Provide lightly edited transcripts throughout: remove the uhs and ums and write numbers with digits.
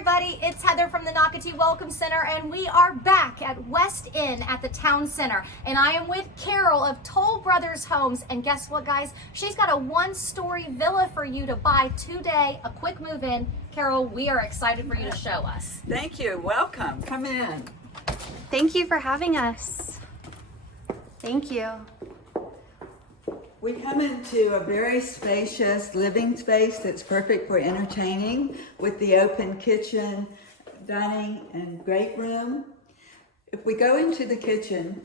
everybody, it's Heather from the Nocatee Welcome Center, and we are back at West Inn at the Town Center. And I am with Carol of Toll Brothers Homes. And guess what, guys? She's got a one-story villa for you to buy today, a quick move-in. Carol, we are excited for you to show us. Thank you. Welcome. Come in. Thank you for having us. Thank you. We come into a very spacious living space that's perfect for entertaining with the open kitchen, dining, and great room. If we go into the kitchen,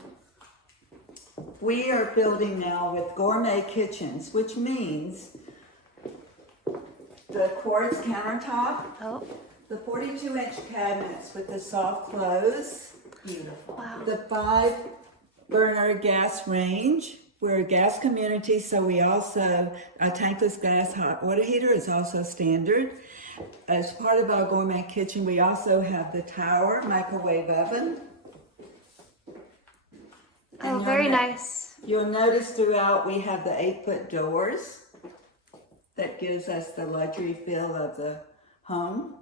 we are building now with gourmet kitchens, which means the quartz countertop, the 42-inch cabinets with the soft close, Beautiful. Wow. the 5-burner gas range. We're a gas community, so we also, a tankless gas hot water heater is also standard. As part of our gourmet kitchen, we also have the tower microwave oven. Oh, very nice. You'll notice throughout we have the 8-foot doors. That gives us the luxury feel of the home.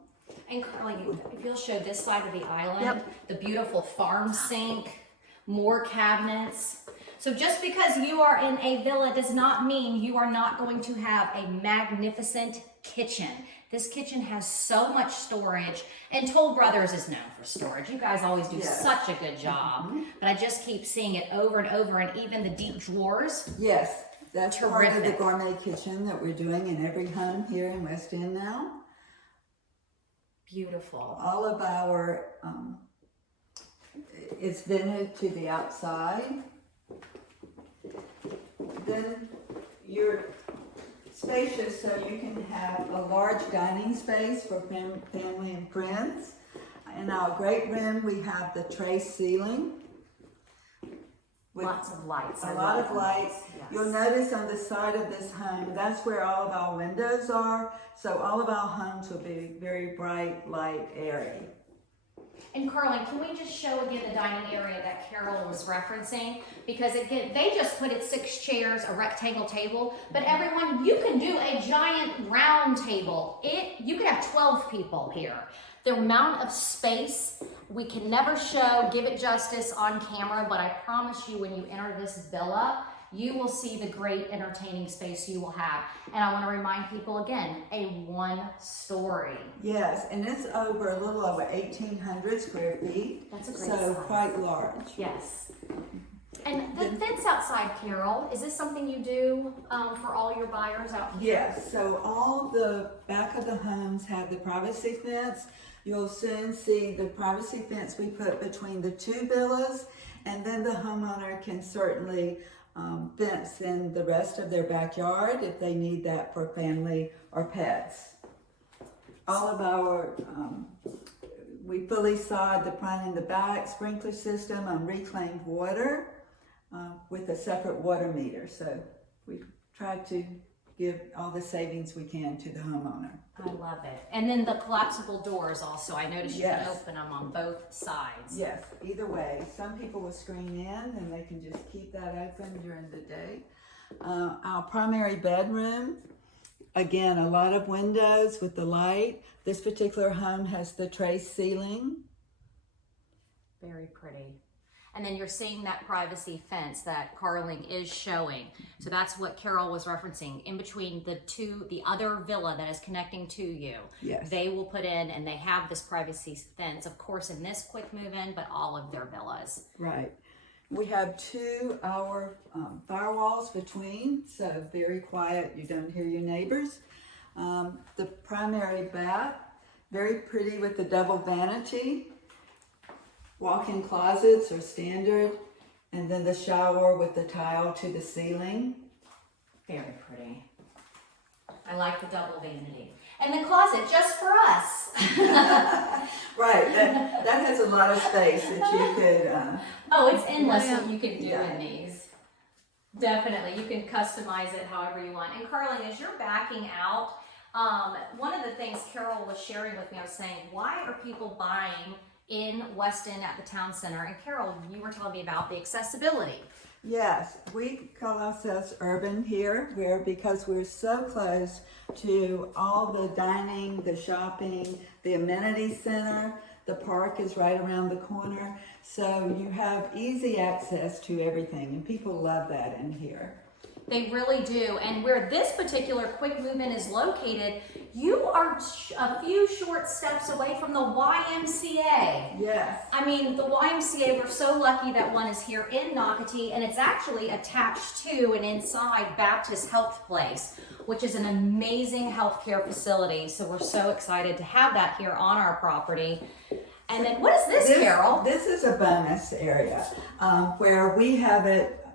And Carly, if you'll show this side of the island, Yep. the beautiful farm sink, more cabinets. So just because you are in a villa does not mean you are not going to have a magnificent kitchen. This kitchen has so much storage, and Toll Brothers is known for storage. You guys always do Yes. such a good job, but I just keep seeing it over and over, and even the deep drawers. Yes, that's part of the Terrific. gourmet kitchen that we're doing in every home here in West End now. Beautiful. All of our, it's vented to the outside. Then you're spacious, so you can have a large dining space for family and friends. In our great room, we have the tray ceiling. With Lots of lights. a I lot love of lights. Yes. You'll notice on the side of this home, that's where all of our windows are. So all of our homes will be very bright, light, airy. And Carly, can we just show again the dining area that Carol was referencing? Because again, they just put it 6 chairs, a rectangle table, but everyone, you can do a giant round table. You could have 12 people here. The amount of space, we can never give it justice on camera, but I promise you when you enter this villa, you will see the great entertaining space you will have. And I want to remind people again, a 1-story. Yes, and it's a little over 1,800 square feet. That's a great So size. quite large. Yes. And the fence outside, Carol, is this something you do for all your buyers out here? Yes, so all the back of the homes have the privacy fence. You'll soon see the privacy fence we put between the 2 villas, and then the homeowner can certainly fence in the rest of their backyard if they need that for family or pets. All of our, we fully sod the front and the back, sprinkler system on reclaimed water with a separate water meter. So we try to give all the savings we can to the homeowner. I love it. And then the collapsible doors also. I noticed you Yes. can open them on both sides. Yes, either way. Some people will screen in and they can just keep that open during the day. Our primary bedroom, again, a lot of windows with the light. This particular home has the tray ceiling. Very pretty. And then you're seeing that privacy fence that Carly is showing. So that's what Carol was referencing. In between the other villa that is connecting to you, Yes. they will put in, and they have this privacy fence, of course, in this quick move-in, but all of their villas. Right. We have 2-hour firewalls between, so very quiet. You don't hear your neighbors. The primary bath, very pretty with the double vanity. Walk-in closets are standard, and then the shower with the tile to the ceiling. Very pretty. I like the double vanity. And the closet just for us. Right, that has a lot of space that you could. Oh, it's endless Yeah. what you can do Yeah. in these. Definitely, you can customize it however you want. And Carly, as you're backing out, one of the things Carol was sharing with me, I was saying, why are people buying in West End at the Town Center? And Carol, you were telling me about the accessibility. Yes, we call ourselves urban here, because we're so close to all the dining, the shopping, the amenity center. The park is right around the corner, so you have easy access to everything, and people love that in here. They really do. And where this particular quick move-in is located, you are a few short steps away from the YMCA. Yes. I mean, the YMCA, we're so lucky that one is here in Nocatee, and it's actually attached to and inside Baptist Health Place, which is an amazing healthcare facility. So we're so excited to have that here on our property. And then what is this, Carol? This is a bonus area where we have it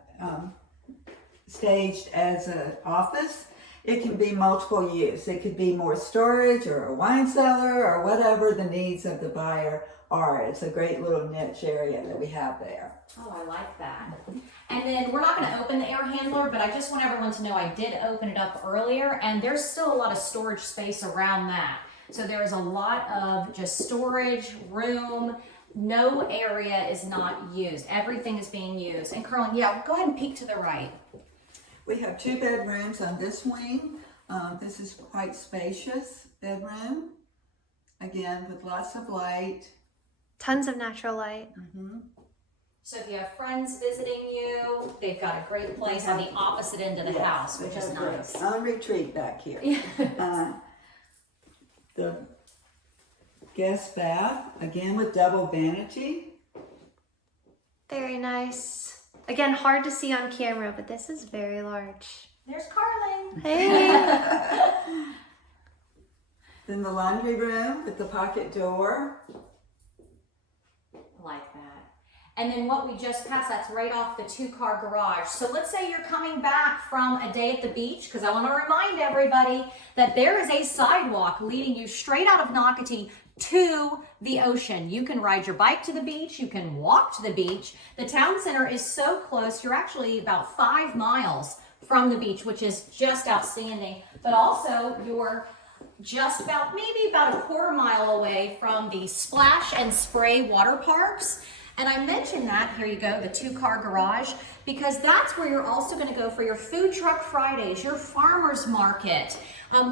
staged as an office. It can be multiple use. It could be more storage or a wine cellar or whatever the needs of the buyer are. It's a great little niche area that we have there. Oh, I like that. And then we're not going to open the air handler, but I just want everyone to know I did open it up earlier, and there's still a lot of storage space around that. So there's a lot of just storage, room. No area is not used. Everything is being used. And Carlin, yeah, go ahead and peek to the right. We have 2 bedrooms on this wing. This is quite spacious bedroom. Again, with lots of light. Tons of natural light. So if you have friends visiting you, they've got a great place on the opposite end of the house, which is nice. On retreat back here. The guest bath, again with double vanity. Very nice. Again, hard to see on camera, but this is very large. There's Carlin. Hey! Then the laundry room with the pocket door. Like that. And then what we just passed, that's right off the 2-car garage. So let's say you're coming back from a day at the beach, because I want to remind everybody that there is a sidewalk leading you straight out of Nocatee to the ocean. You can ride your bike to the beach, you can walk to the beach. The town center is so close, you're actually about 5 miles from the beach, which is just outstanding. But also you're just about, maybe about a 1/4 mile away from the Splash and Spray water parks. And I mentioned that, here you go, the 2-car garage, because that's where you're also going to go for your food truck Fridays, your farmer's market.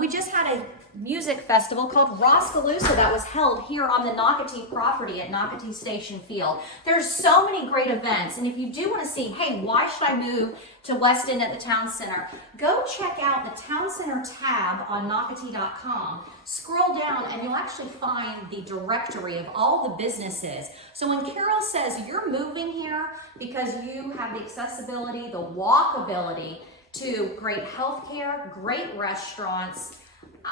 We just had a music festival called Roskaloosa that was held here on the Nocatee property at Nocatee Station Field. There's so many great events, and if you do want to see, hey, why should I move to West End at the Town Center? Go check out the Town Center tab on Nocatee.com. Scroll down and you'll actually find the directory of all the businesses. So when Carol says you're moving here because you have the accessibility, the walkability to great healthcare, great restaurants,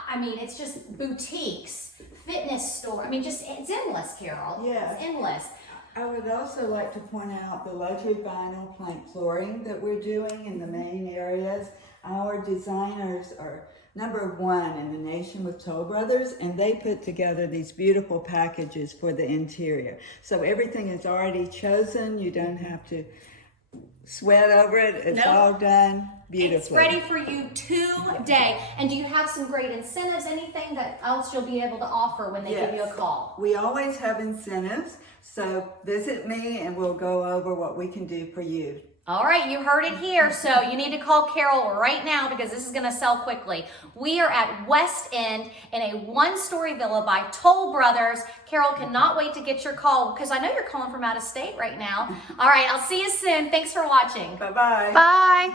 I mean, it's just boutiques, fitness store. I mean, just, it's endless, Carol. Yes. It's endless. I would also like to point out the luxury vinyl plank flooring that we're doing in the main areas. Our designers are #1 in the nation with Toll Brothers, and they put together these beautiful packages for the interior. So everything is already chosen. You don't have to sweat over it. It's Nope. all done beautifully. It's ready for you today. And do you have some great incentives? Anything that else you'll be able to offer when they give you a call? We always have incentives, so visit me and we'll go over what we can do for you. All right, you heard it here. So you need to call Carol right now because this is going to sell quickly. We are at West End in a 1-story villa by Toll Brothers. Carol cannot wait to get your call because I know you're calling from out of state right now. All right, I'll see you soon. Thanks for watching. Bye-bye. Bye!